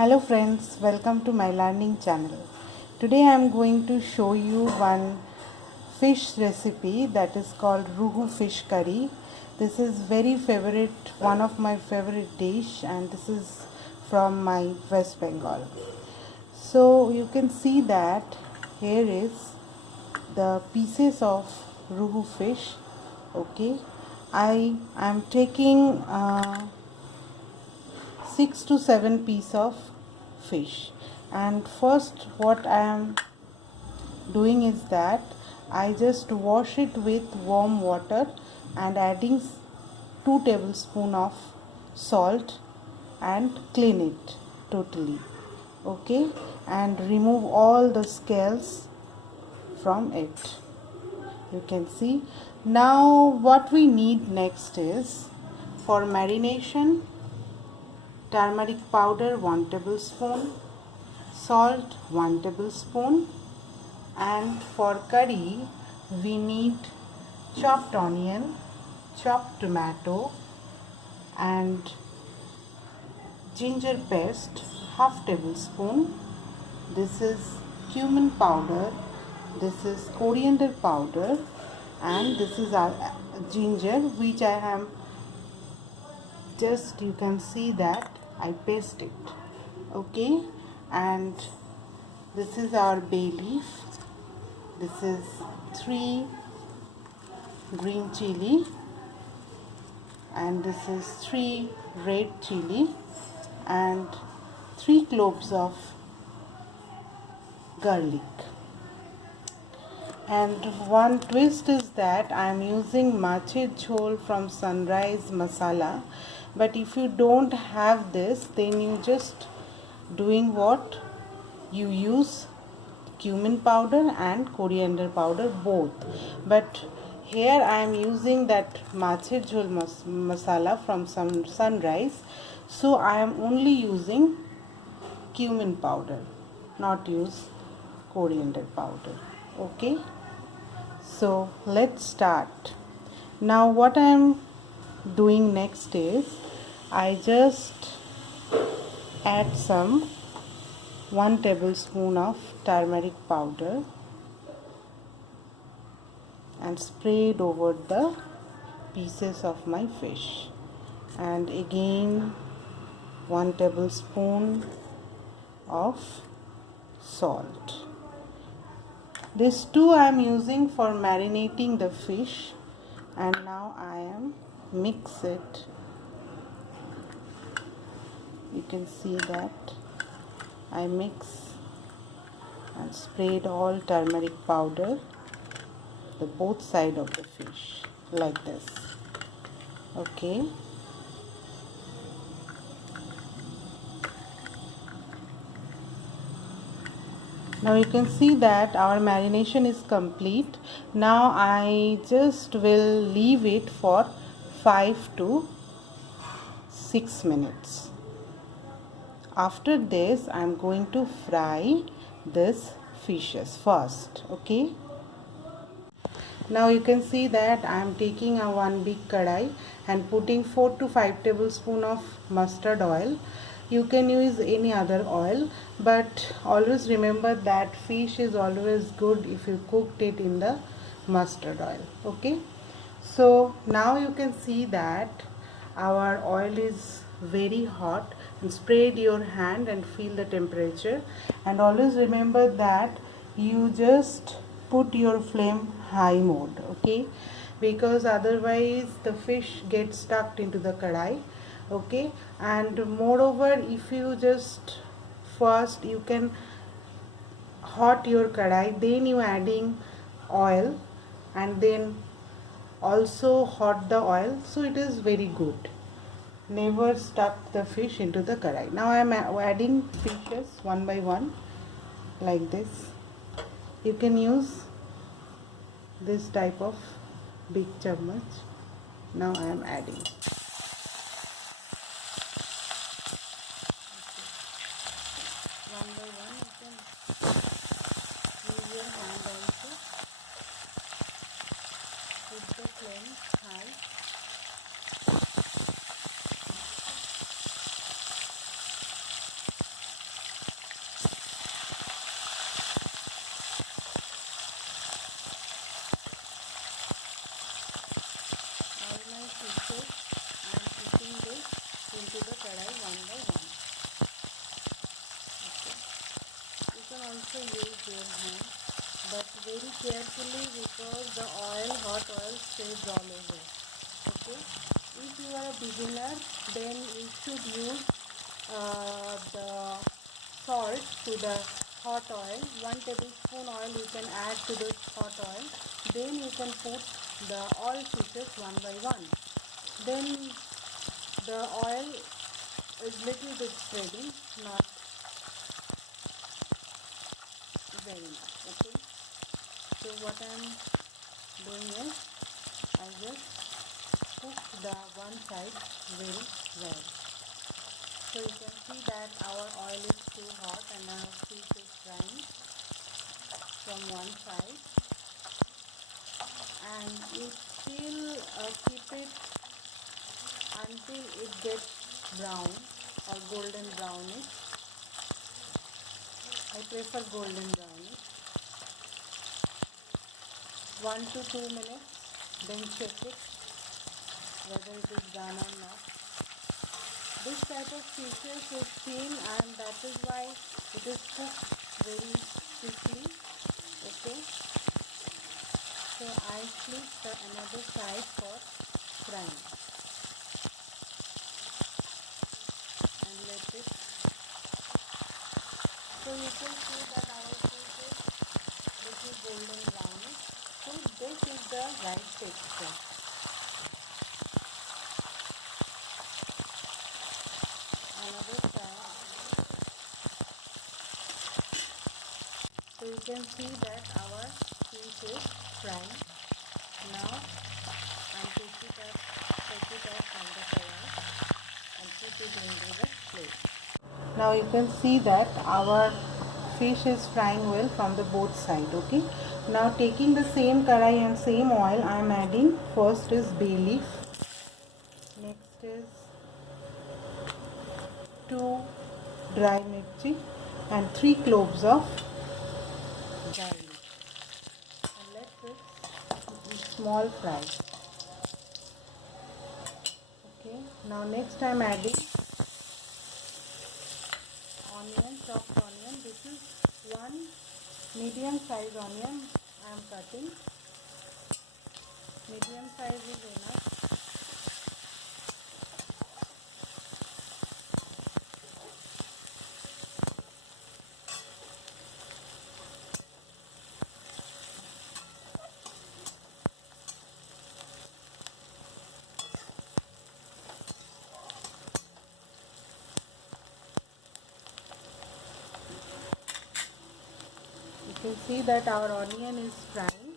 Hello friends, welcome to my learning channel. Today I am going to show you one fish recipe that is called Rohu fish curry. This is one of my favorite dish, and this is from my West Bengal. So you can see that here is the pieces of Rohu fish. Okay, I am taking 6 to 7 piece of fish, and first what I am doing is that I just wash it with warm water and adding 2 tablespoon of salt and clean it totally. Okay, and remove all the scales from it. You can see. Now what we need next is, for marination, turmeric powder 1 tablespoon, salt 1 tablespoon, and for curry we need chopped onion, chopped tomato, and ginger paste half tablespoon. This is cumin powder, this is coriander powder, and this is our ginger, which I am just, you can see that I paste it. Okay, and this is our bay leaf, this is 3 green chili, and this is 3 red chili, and 3 cloves of garlic. And one twist is that I am using mache jhol from Sunrise Masala, but if you don't have this, then you just doing what, you use cumin powder and coriander powder both, but here I am using that mache jhol masala from Sunrise, so I am only using cumin powder, not use coriander powder. Okay, so let's start. Now what I am doing next is, I just add some 1 tablespoon of turmeric powder and spread over the pieces of my fish, and again 1 tablespoon of salt. This too I am using for marinating the fish, and now I am mix it. You can see that I mix and spread all turmeric powder the both side of the fish like this. Okay, now you can see that our marination is complete. Now I just will leave it for 5 to 6 minutes. After this I am going to fry this fishes first. Okay, now you can see that I am taking a 1 big kadai and putting 4 to 5 tablespoon of mustard oil. You can use any other oil, but always remember that fish is always good if you cooked it in the mustard oil. Okay, so now you can see that our oil is very hot, and spread your hand and feel the temperature, and always remember that you just put your flame high mode. Okay, because otherwise the fish gets stuck into the kadai. Okay, and moreover, if you just first you can hot your kadai, then you adding oil, and then also hot the oil, so it is very good. Never stuck the fish into the kadai. Now I am adding fishes one by one like this. You can use this type of big chammach. Now I am adding. One by one you can use your hand also. Put the flame high. also use your hand, but very carefully because the oil, hot oil stays all over. Okay, if you are a beginner, then you should use the salt to the hot oil. 1 tablespoon oil you can add to the hot oil. Then you can put the all fishes one by one. Then the oil is little bit spreading, not very much. Okay. So what I am doing is I just cook the one side very well. So you can see that our oil is too hot and our fish is frying from one side, and you still keep it until it gets brown or golden brownish. I prefer golden brownish. 1 to 2 minutes, then check it whether it is done or not. This type of fishes is thin, and that is why it is cooked very quickly. Okay, so I flip the another side for frying and let it. So you can see that our fish is little golden brownish. So this is the right texture. Another side. So you can see that our fish is frying. Now I take it off from the fire and put it into the plate. Now you can see that our fish is frying well from the both side. Okay. Now taking the same karai and same oil, I am adding first is bay leaf. Next is 2 dry mirchi and 3 cloves of garlic. And let this small fry. Okay. Now next I am adding onion, chopped onion. This is 1 medium size onion I am cutting. Medium size is enough. You can see that our onion is frying,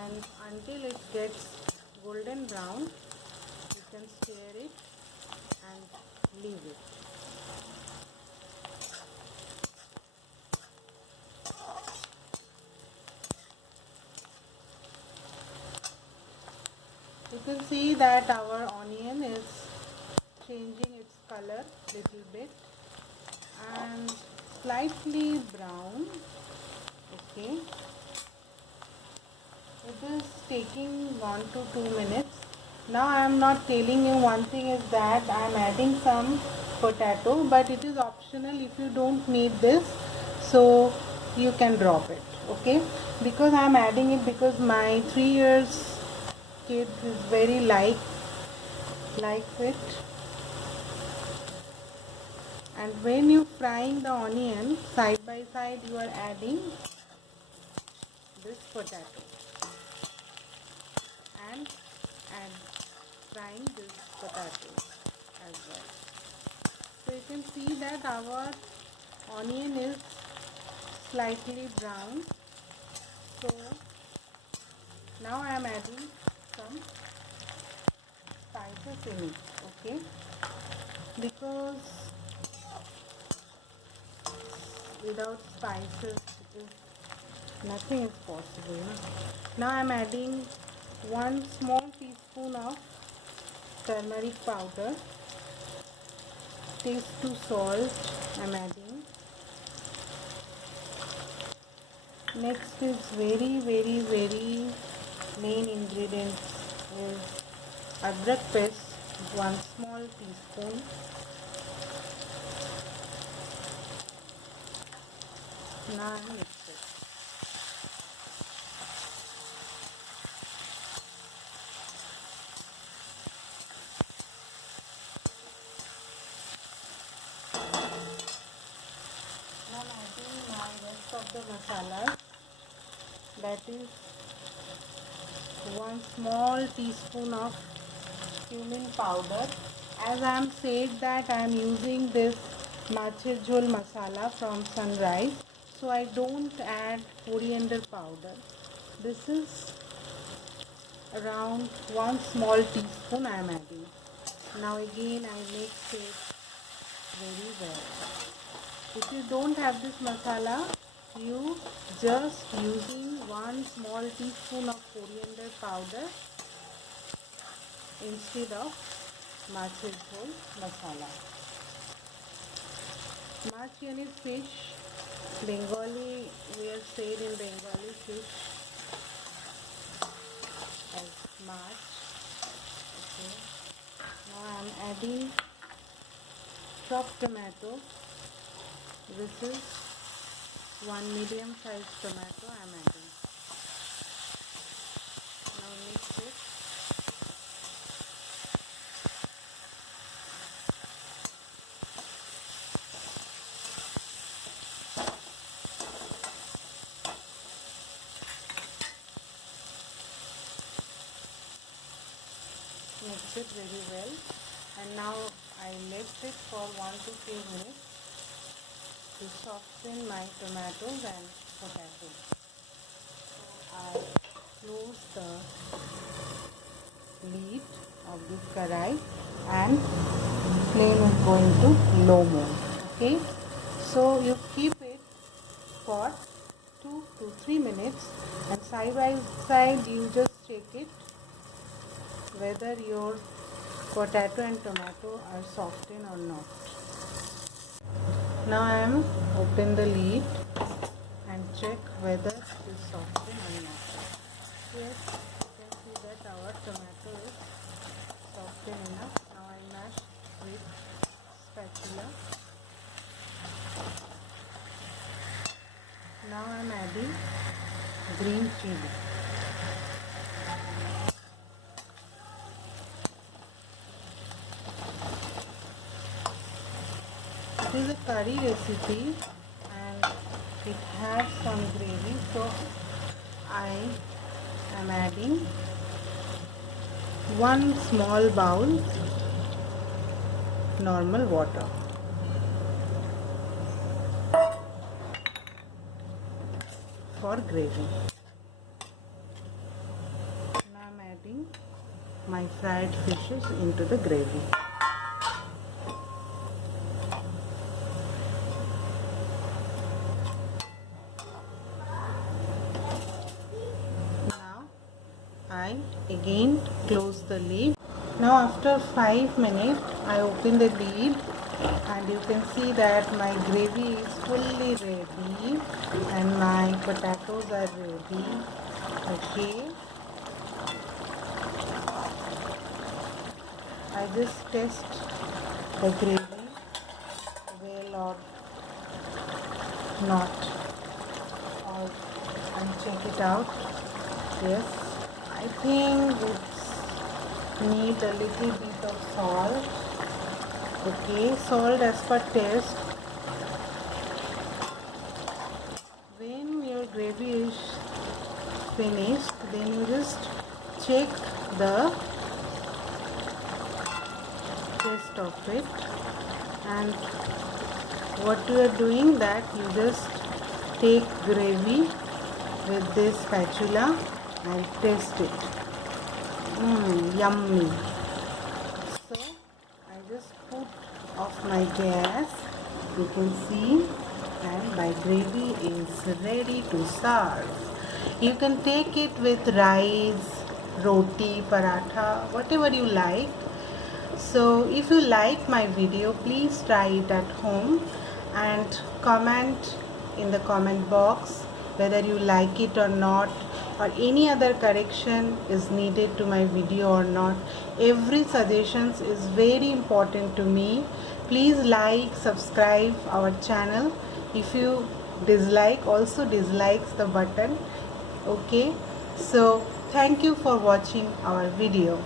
and until it gets golden brown, you can stir it and leave it. You can see that our onion is changing its color little bit and slightly brown. Okay, it is taking 1 to 2 minutes. Now I am not telling you, one thing is that I am adding some potato, but it is optional. If you don't need this, so you can drop it. Okay, because I am adding it because my 3 years kid is very likes it. And when you frying the onion side by side, you are adding this potato and frying this potato as well. So you can see that our onion is slightly brown. So now I am adding some spices in it. Okay, because without spices nothing is possible. Now I am adding 1 small teaspoon of turmeric powder. Taste to salt I am adding. Next is very main ingredient is adrak paste, 1 small teaspoon. Now I mix it. Now I'm adding my rest of the masala. That is 1 small teaspoon of cumin powder. As I am said that I am using this Machir Jhol masala from Sunrise, so I don't add coriander powder. This is around 1 small teaspoon I am adding. Now again I mix it very well. If you don't have this masala, you just using 1 small teaspoon of coriander powder instead of Machir Jhol masala. Mach yani fish. Bengali, we are said in Bengali fish as mach. Okay. Now I am adding chopped tomato. This is 1 medium sized tomato I am adding. Now mix it. Mix it very well, and now I left it for 1 to 2 minutes to soften my tomatoes and potatoes. So I close the lid of this karai and flame is going to low mode. Okay, so you keep it for 2 to 3 minutes, and side by side you just check it whether your potato and tomato are softened or not. Now I am open the lid and check whether it is softened or not. Yes, you can see that our tomato is softened enough. Now I mash with spatula. Now I am adding green chili. It is a curry recipe and it has some gravy, so I am adding 1 small bowl normal water. For gravy. Now I am adding my fried fishes into the gravy. I again close the lid. Now after 5 minutes I open the lid and you can see that my gravy is fully ready and my potatoes are ready. Okay, I just test the gravy well or not, or and check it out. Yes, I think it's need a little bit of salt. Okay, salt as per taste. When your gravy is finished, then you just check the taste of it, and what you are doing that you just take gravy with this spatula and taste it. Yummy. So I just put off my gas, you can see, and my gravy is ready to serve. You can take it with rice, roti, paratha, whatever you like. So if you like my video, please try it at home and comment in the comment box whether you like it or not, or any other correction is needed to my video or not. Every suggestion is very important to me. Please like, subscribe our channel. If you also dislikes the button. Okay, so thank you for watching our video.